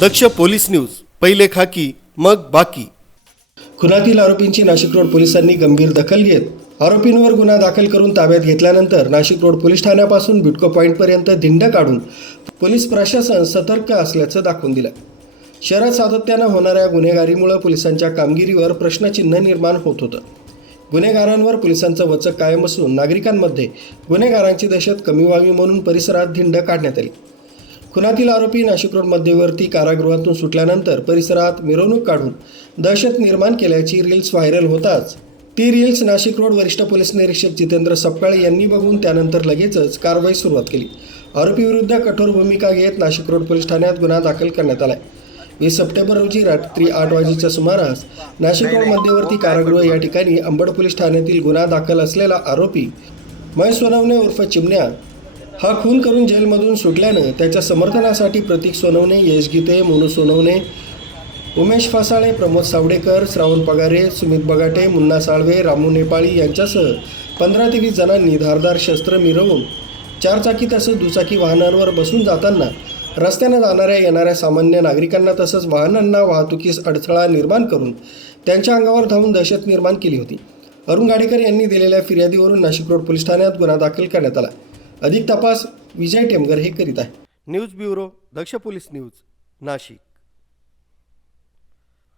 दक्ष police news पहिले खाकी मग बाकी खुनातील आरोपींची नाशिक रोड पोलिसांनी गंभीर दखल घेत आरोपींवर गुन्हा दाखल करून ताब्यात घेतल्यानंतर नाशिक रोड पोलीस ठाण्यापासून बिटको पॉईंटपर्यंत धिंड काढून पोलीस प्रशासन सतर्क असल्याचं दाखवून दिलं शहरात सातत्यानं होणाऱ्या गुन्हेगारीमुळे पोलिसांच्या कामगिरीवर प्रश्नचिन्ह निर्माण होत होतं गुन्हेगारांवर पोलिसांचं वचक कायम असून नागरिकांमध्ये गुन्हेगारांची दहशत कमी व्हावी म्हणून परिसरात धिंड काढण्यात आली खुनातील आरोपी नाशिक रोड मध्यवर्ती कारागृहातून सुटल्यानंतर परिसरात मिरवणूक काढून दहशत निर्माण केल्याची रील्स व्हायरल होताच ती रील्स नाशिक रोड वरिष्ठ पोलीस निरीक्षक जितेंद्र सपकाळे यांनी बघून त्यानंतर लगेचच कारवाई सुरुवात केली आरोपीविरुद्ध कठोर भूमिका घेत नाशिक रोड पोलीस ठाण्यात गुन्हा दाखल करण्यात आला वीस सप्टेंबर रोजी रात्री आठ वाजेच्या सुमारास नाशिक रोड मध्यवर्ती कारागृह या ठिकाणी अंबड पोलीस ठाण्यातील गुन्हा दाखल असलेला आरोपी महेश सोनवणे उर्फ चिमण्या हा खून करून जेलमधून सुटल्यानं त्याच्या समर्थनासाठी प्रतीक सोनवणे यश गीते मोनू सोनवणे उमेश फासाळे प्रमोद सावडेकर श्रावण पगारे सुमित बगाटे मुन्ना साळवे रामू नेपाळी यांच्यासह पंधरा ते वीस जणांनी धारदार शस्त्र मिरवून चारचाकी तसंच दुचाकी वाहनांवर बसून जाताना रस्त्यानं जाणाऱ्या येणाऱ्या सामान्य नागरिकांना तसंच वाहनांना वाहतुकीस अडथळा निर्माण करून त्यांच्या अंगावर धावून दहशत निर्माण केली होती अरुण गाडेकर यांनी दिलेल्या फिर्यादीवरून नाशिक रोड पोलीस ठाण्यात गुन्हा दाखल करण्यात आला अधिक तपास विजय टेमगर हे करीत आहे news bureau Daksh police news Nashik